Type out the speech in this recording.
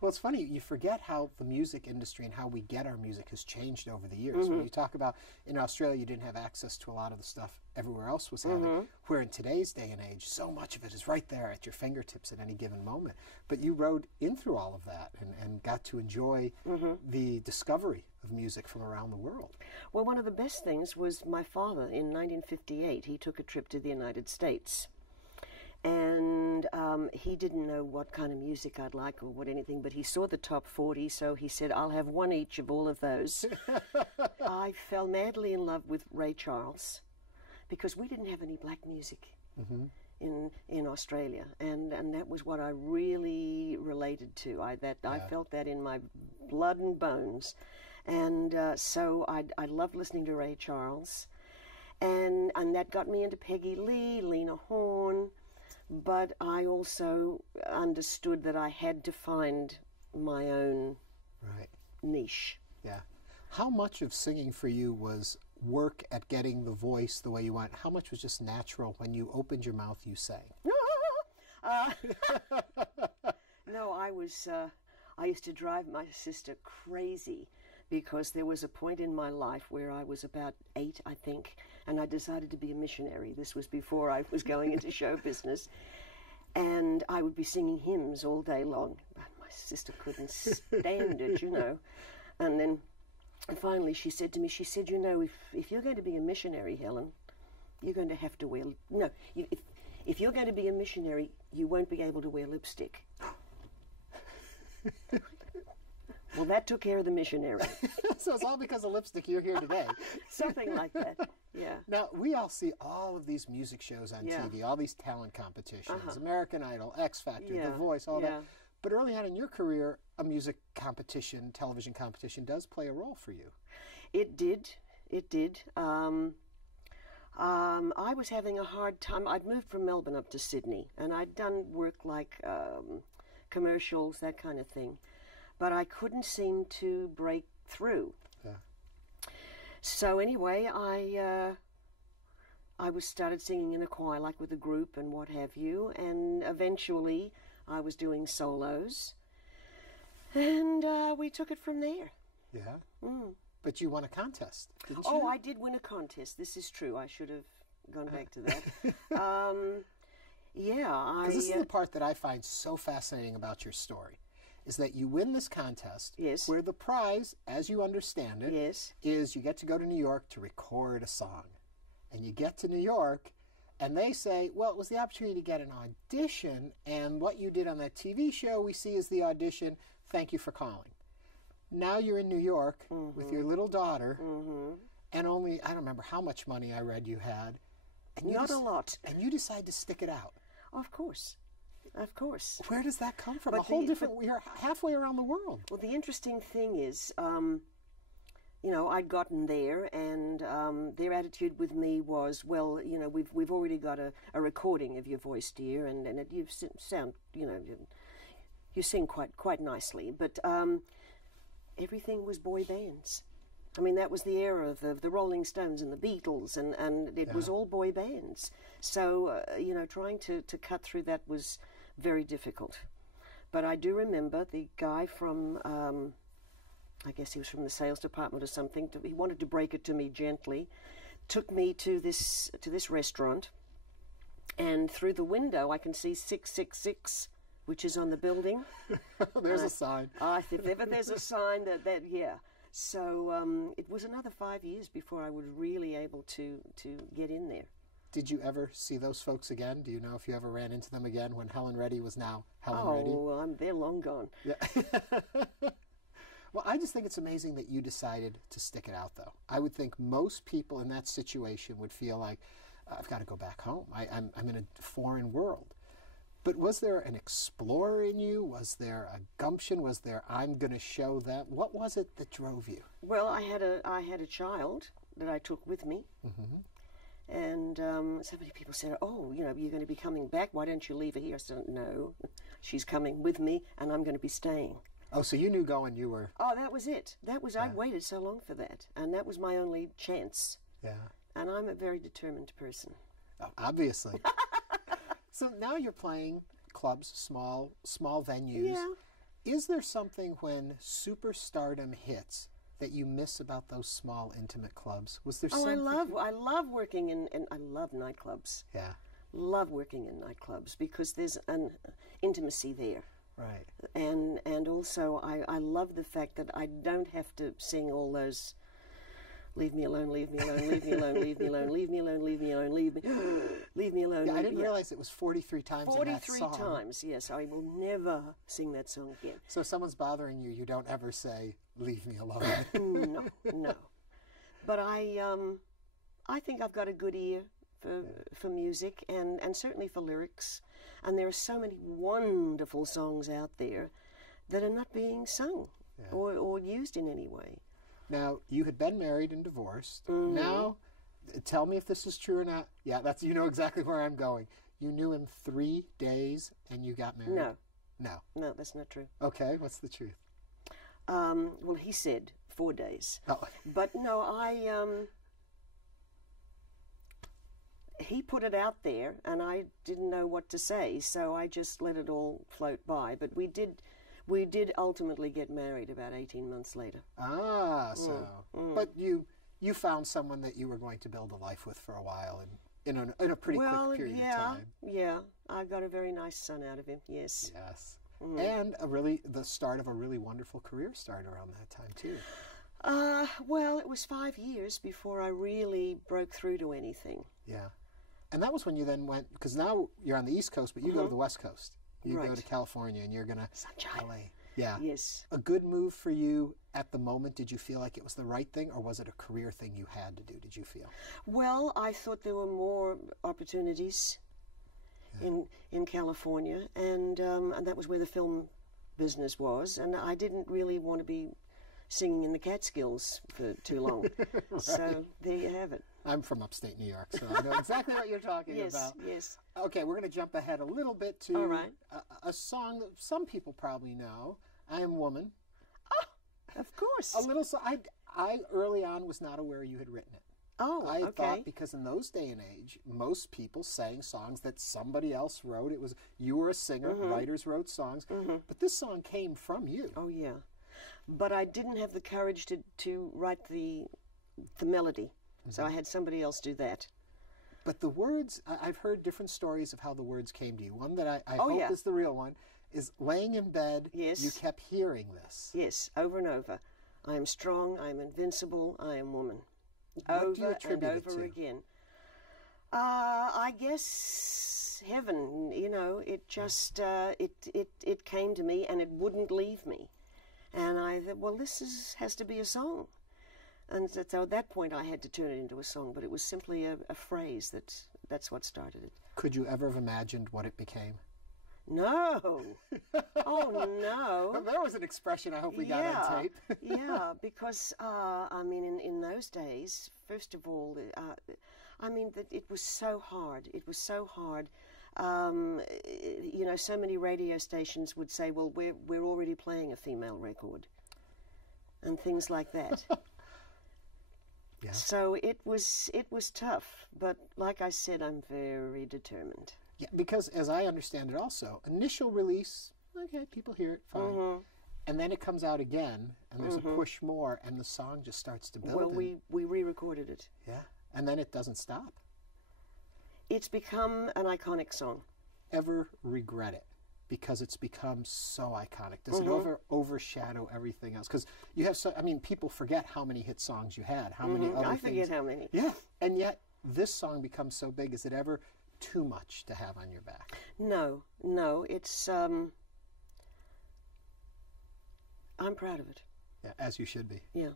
Well, it's funny, you forget how the music industry and how we get our music has changed over the years. When you talk about, in Australia, you didn't have access to a lot of the stuff everywhere else was having, where in today's day and age, so much of it is right there at your fingertips at any given moment. But you rode in through all of that and got to enjoy the discovery of music from around the world. Well, one of the best things was my father, in 1958, he took a trip to the United States. And he didn't know what kind of music I'd like or what anything, but he saw the top 40, so he said, I'll have one each of all of those. I fell madly in love with Ray Charles, because we didn't have any black music in Australia, and that was what I really related to. I felt that in my blood and bones. And so I loved listening to Ray Charles, and that got me into Peggy Lee, Lena Horne. But I also understood that I had to find my own niche. Yeah. How much of singing for you was work at getting the voice the way you want? How much was just natural when you opened your mouth, you sang? No, I used to drive my sister crazy, because there was a point in my life where I was about 8, I think, and I decided to be a missionary. This was before I was going into show business. And I would be singing hymns all day long. But my sister couldn't stand it, you know. And then finally she said to me, you know, if you're going to be a missionary, Helen, you're going to have to wear... No, if you're going to be a missionary, you won't be able to wear lipstick. Well, that took care of the missionary. So it's all because of lipstick you're here today. Something like that, yeah. Now, we all see all of these music shows on TV, all these talent competitions, American Idol, X Factor, The Voice, all that. But early on in your career, a music competition, television competition, does play a role for you. It did. It did. I was having a hard time. I'd moved from Melbourne up to Sydney, and I'd done work like commercials, that kind of thing. But I couldn't seem to break through. Yeah. So anyway, I started singing in a choir, like with a group and what have you, and eventually I was doing solos, and we took it from there. Yeah. But you won a contest, didn't you? Oh, I did win a contest. This is true. I should have gone back to that. Yeah. Because this is the part that I find so fascinating about your story, is that you win this contest, where the prize, as you understand it, is you get to go to New York to record a song. And you get to New York, and they say, well, it was the opportunity to get an audition, and what you did on that TV show we see is the audition. Thank you for calling. Now you're in New York with your little daughter, and only, I don't remember how much money I read you had. And Not a lot. And you decide to stick it out. Of course. Of course. Where does that come from? You're halfway around the world. Well, the interesting thing is, you know, I'd gotten there, and their attitude with me was, well, you know, we've already got a recording of your voice, dear, and you sound, you know, you sing quite nicely, but everything was boy bands. I mean, that was the era of the Rolling Stones and the Beatles, and it was all boy bands. So, you know, trying to cut through that was very difficult. But I do remember the guy from, I guess he was from the sales department or something, he wanted to break it to me gently, took me to this restaurant, and through the window I can see 666, which is on the building. There's a sign. If ever there's a sign yeah. So it was another 5 years before I was really able to get in there. Did you ever see those folks again? Do you know if you ever ran into them again when Helen Reddy was now Helen Reddy? Oh, they're long gone. Yeah. Well, I just think it's amazing that you decided to stick it out, though. I would think most people in that situation would feel like, I've got to go back home. I'm in a foreign world. But was there an explorer in you? Was there a gumption? Was there, I'm going to show them? What was it that drove you? Well, I had a child that I took with me. And so many people said, oh, you know, you're going to be coming back. Why don't you leave her here? I said, no, she's coming with me, and I'm going to be staying. Oh, so you knew going you were... Oh, that was it. I'd waited so long for that, and that was my only chance. Yeah. And I'm a very determined person. Oh, obviously. So now you're playing clubs, small venues. Yeah. Is there something when superstardom hits that you miss about those small, intimate clubs? Was there something? I love working in I love nightclubs. Yeah. Love working in nightclubs because there's an intimacy there. Right. And also I love the fact that I don't have to sing all those leave me alone, leave me alone, leave me alone, leave me alone, leave me alone, leave me alone, leave me alone. Yeah, I didn't realize it was 43 times in that song. 43 times, yes. I will never sing that song again. So if someone's bothering you, you don't ever say, leave me alone. No. But I think I've got a good ear for music and certainly for lyrics. And there are so many wonderful songs out there that are not being sung or used in any way. Now, you had been married and divorced. Now, tell me if this is true or not. Yeah, you know exactly where I'm going. You knew him 3 days and you got married? No. No, that's not true. Okay, what's the truth? Well, he said 4 days. Oh. But no, he put it out there and I didn't know what to say, so I just let it all float by. But we did ultimately get married about 18 months later. But you found someone that you were going to build a life with for a while, and in a pretty quick period of time. Yeah, I got a very nice son out of him. Yes. Yes, and the start of a really wonderful career started around that time too. Well, it was 5 years before I really broke through to anything. Yeah, and that was when you then went, because now you're on the East Coast, but you go to the West Coast. You go to California and you're going to LA. Yeah. Yes. A good move for you at the moment. Did you feel like it was the right thing, or was it a career thing you had to do? Did you feel? Well, I thought there were more opportunities in California, and that was where the film business was, and I didn't really want to be singing in the Catskills for too long. Right. So there you have it. I'm from upstate New York, so I know exactly what you're talking about. Yes. Okay, we're going to jump ahead a little bit to a song that some people probably know, I Am Woman. Oh, of course. A little song. I early on was not aware you had written it. Oh, I thought, because in those day and age, most people sang songs that somebody else wrote. It was, you were a singer, writers wrote songs, but this song came from you. Oh, yeah. But I didn't have the courage to write the melody, so I had somebody else do that. But the words, I've heard different stories of how the words came to you. One that I hope is the real one is laying in bed, you kept hearing this. Yes, over and over. I am strong, I am invincible, I am woman. What do you attribute and over again. I guess heaven, it just, it came to me and it wouldn't leave me. And I thought, well, this has to be a song. And so at that point I had to turn it into a song, but it was simply a phrase that's what started it. Could you ever have imagined what it became? No. Oh, no. There was an expression I hope we got on tape. Yeah, because, I mean, in those days, first of all, I mean, that it was so hard. It was so hard. So many radio stations would say, well, we're already playing a female record, and things like that. Yeah. So it was tough, but like I said, I'm very determined. Yeah, because as I understand it also, initial release, okay, people hear it, fine. And then it comes out again, and there's a push more, and the song just starts to build. Well, we re-recorded it. Yeah, and then it doesn't stop. It's become an iconic song. Ever regret it? Because it's become so iconic. Does it overshadow everything else? Because you have people forget how many hit songs you had, how many other things. I forget how many. Yeah, and yet this song becomes so big. Is it ever too much to have on your back? No, it's, I'm proud of it. Yeah, as you should be. Yeah.